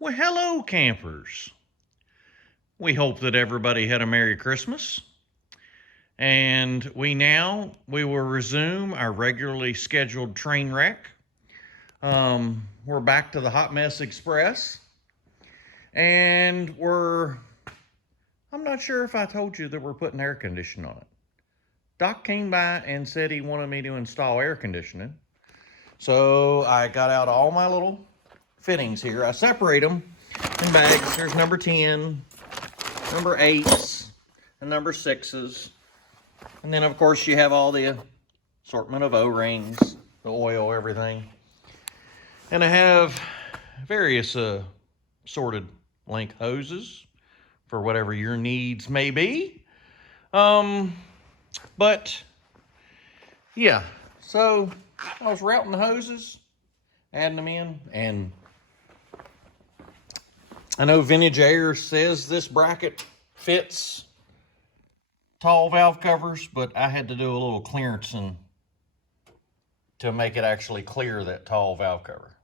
Well, hello, campers. We hope that everybody had a Merry Christmas. And we will resume our regularly scheduled train wreck. We're back to the Hot Mess Express. And I'm not sure if I told you that we're putting air conditioning on it. Doc came by and said he wanted me to install air conditioning. So I got out all my little fittings here. I separate them in bags. There's number 10, number 8s, and number 6s. And then, of course, you have all the assortment of O-rings, the oil, everything. And I have various sorted length hoses for whatever your needs may be. But, yeah. So, I was routing the hoses, adding them in, and I know Vintage Air says this bracket fits tall valve covers, but I had to do a little clearancing to make it actually clear that tall valve cover.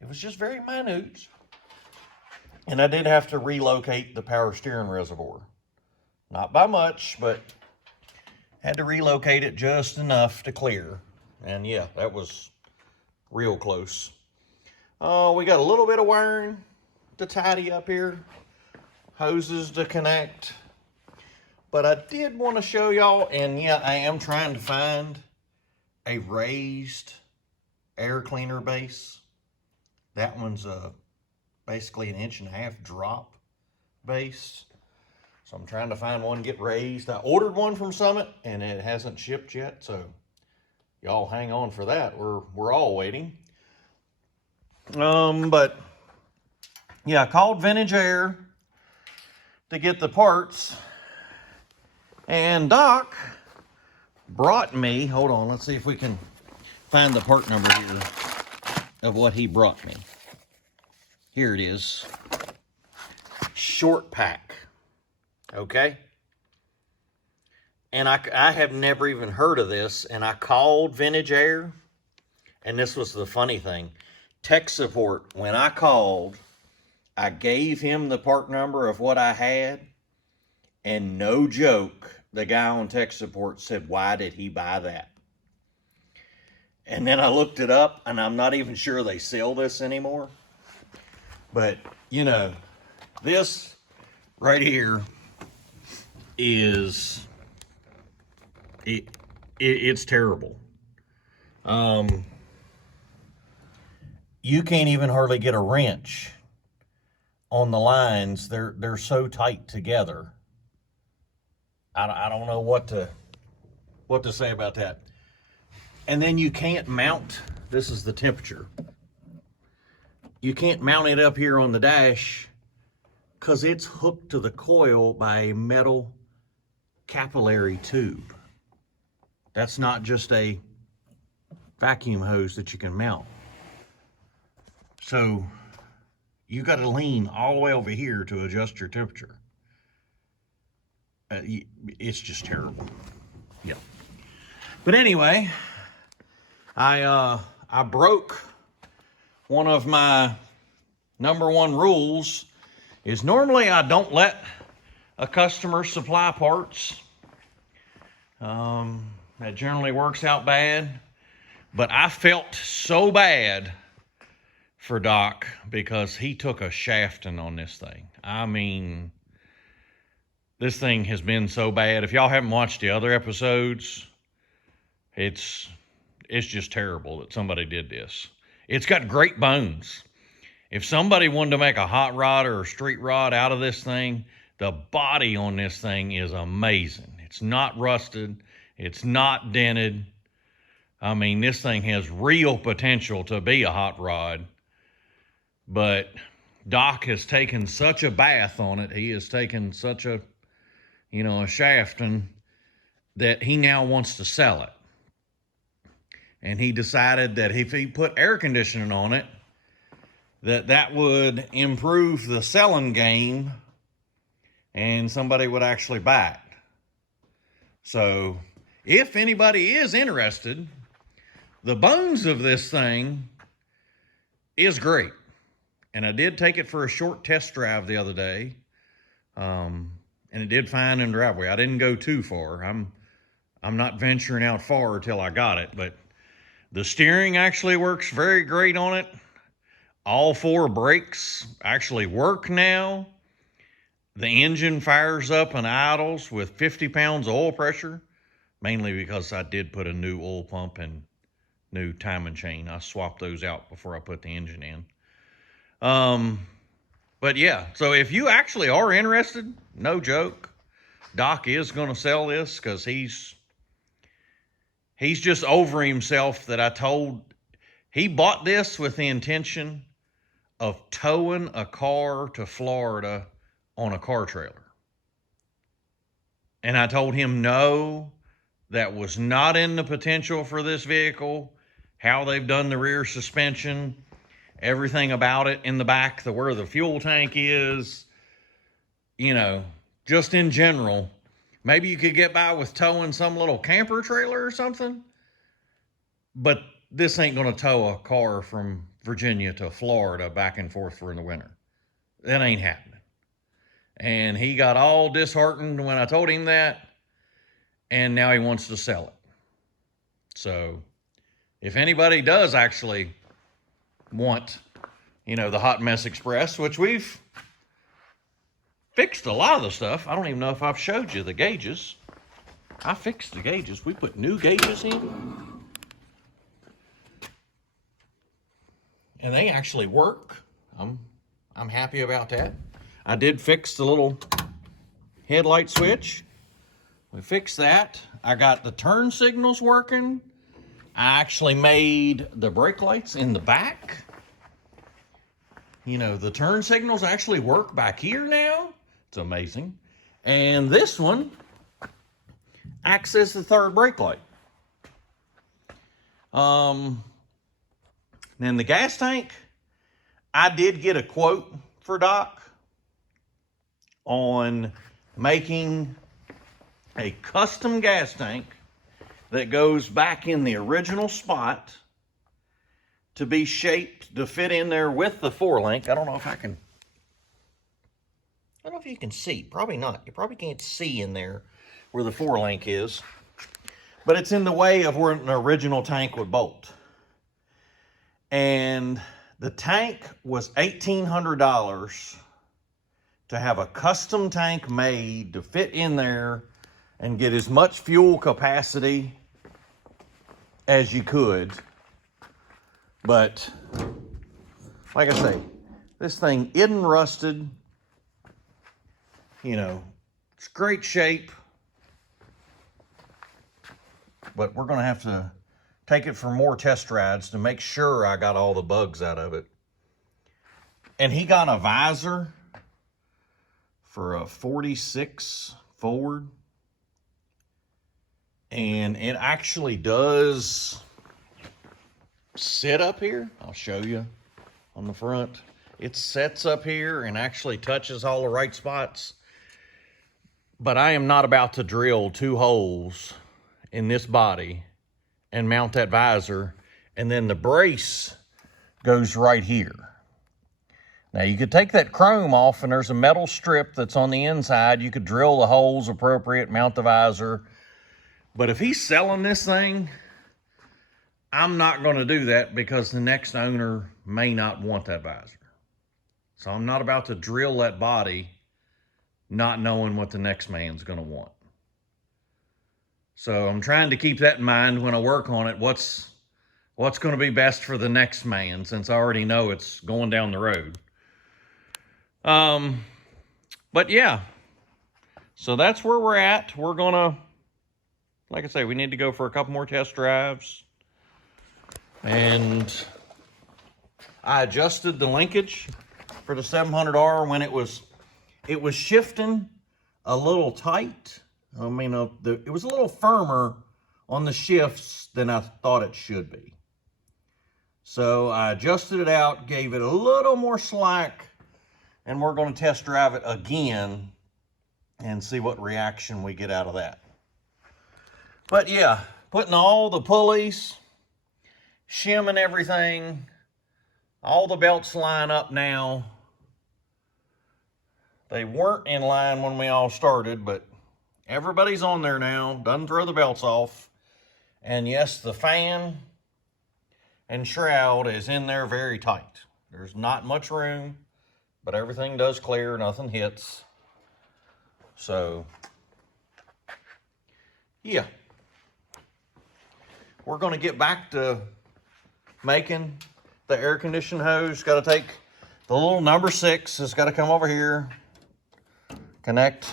It was just very minute. And I did have to relocate the power steering reservoir. Not by much, but had to relocate it just enough to clear. And yeah, that was real close. We got a little bit of wiring to tidy up here. Hoses to connect. But I did want to show y'all, and yeah, I am trying to find a raised air cleaner base. That one's basically an 1.5 inch drop base. So I'm trying to find one get raised. I ordered one from Summit and it hasn't shipped yet, so y'all hang on for that. We're all waiting. But yeah, I called Vintage Air to get the parts. And Doc brought me, hold on, let's see if we can find the part number here of what he brought me. Here it is. Short pack. Okay? And I have never even heard of this, and I called Vintage Air, and this was the funny thing. Tech support, when I called, I gave him the part number of what I had, and no joke, the guy on tech support said, "Why did he buy that?" And then I looked it up, and I'm not even sure they sell this anymore. But, you know, this right here is, it's terrible. You can't even hardly get a wrench on the lines. They're so tight together. I don't know what to say about that. And then you can't mount, this is the temperature. You can't mount it up here on the dash because it's hooked to the coil by a metal capillary tube. That's not just a vacuum hose that you can mount. So you got to lean all the way over here to adjust your temperature. It's just terrible. Yeah. But anyway, I broke one of my number one rules. Is normally I don't let a customer supply parts. That generally works out bad. But I felt so bad for Doc because he took a shafting on this thing. I mean, this thing has been so bad. If y'all haven't watched the other episodes, it's just terrible that somebody did this. It's got great bones. If somebody wanted to make a hot rod or a street rod out of this thing, the body on this thing is amazing. It's not rusted. It's not dented. I mean, this thing has real potential to be a hot rod. But Doc has taken such a bath on it. He has taken such a shafting that he now wants to sell it. And he decided that if he put air conditioning on it, that would improve the selling game and somebody would actually buy it. So if anybody is interested, the bones of this thing is great. And I did take it for a short test drive the other day. And it did fine in the driveway. I didn't go too far. I'm not venturing out far till I got it, but the steering actually works very great on it. All 4 brakes actually work now. The engine fires up and idles with 50 pounds of oil pressure, mainly because I did put a new oil pump and new timing chain. I swapped those out before I put the engine in. But yeah, so if you actually are interested, no joke, Doc is going to sell this because he's just over himself that he bought this with the intention of towing a car to Florida on a car trailer. And I told him no, that was not in the potential for this vehicle. How they've done the rear suspension, everything about it in the back, where the fuel tank is, just in general. Maybe you could get by with towing some little camper trailer or something, but this ain't going to tow a car from Virginia to Florida back and forth for in the winter. That ain't happening. And he got all disheartened when I told him that, and now he wants to sell it. So if anybody does actually want, the Hot Mess Express, which we've fixed a lot of the stuff. I don't even know if I've showed you the gauges. I fixed the gauges. We put new gauges in. And they actually work. I'm happy about that. I did fix the little headlight switch. We fixed that. I got the turn signals working. I actually made the brake lights in the back. The turn signals actually work back here now. It's amazing. And this one acts as the third brake light. Then the gas tank, I did get a quote for Doc on making a custom gas tank that goes back in the original spot to be shaped to fit in there with the 4-link. I don't know if you can see. Probably not. You probably can't see in there where the 4-link is. But it's in the way of where an original tank would bolt. And the tank was $1,800 to have a custom tank made to fit in there and get as much fuel capacity as you could. But like I say, this thing isn't rusted. It's great shape. But we're going to have to take it for more test rides to make sure I got all the bugs out of it. And he got a visor for a 46 Ford. And it actually does sit up here. I'll show you on the front. It sets up here and actually touches all the right spots. But I am not about to drill 2 holes in this body and mount that visor, and then the brace goes right here. Now you could take that chrome off and there's a metal strip that's on the inside. You could drill the holes appropriate, mount the visor. But if he's selling this thing, I'm not going to do that because the next owner may not want that visor. So I'm not about to drill that body not knowing what the next man's going to want. So I'm trying to keep that in mind when I work on it. What's going to be best for the next man, since I already know it's going down the road. But yeah, so that's where we're at. We're going to, like I say, we need to go for a couple more test drives. And I adjusted the linkage for the 700R when it was shifting a little tight. I mean, it was a little firmer on the shifts than I thought it should be. So I adjusted it out, gave it a little more slack, and we're going to test drive it again and see what reaction we get out of that. But yeah, putting all the pulleys, shimming everything, All the belts line up now. They weren't in line when we all started, but everybody's on there now. Doesn't throw the belts off. And yes, the fan and shroud is in there very tight. There's not much room, but everything does clear. Nothing hits. So, yeah. We're going to get back to making the air conditioning hose. Got to take the little number 6. It's got to come over here. Connect.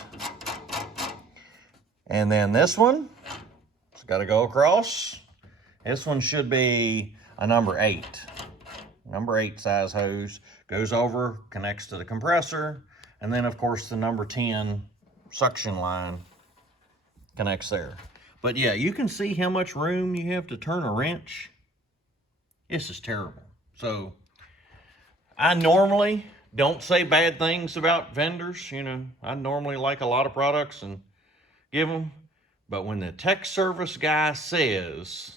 And then this one, it's got to go across. This one should be a number 8. Number 8 size hose. Goes over, connects to the compressor. And then, of course, the number 10 suction line connects there. But yeah, you can see how much room you have to turn a wrench. This is terrible. So, I normally don't say bad things about vendors. You know, I normally like a lot of products and give them. But when the tech service guy says,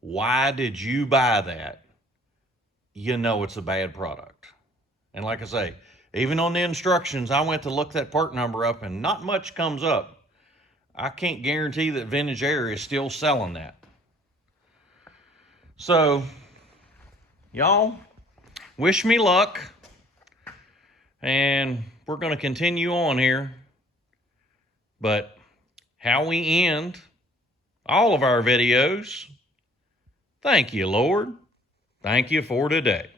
"Why did you buy that?" you know it's a bad product. And like I say, even on the instructions, I went to look that part number up and not much comes up. I can't guarantee that Vintage Air is still selling that. So, y'all, wish me luck. And we're going to continue on here. But how we end all of our videos, thank you, Lord. Thank you for today.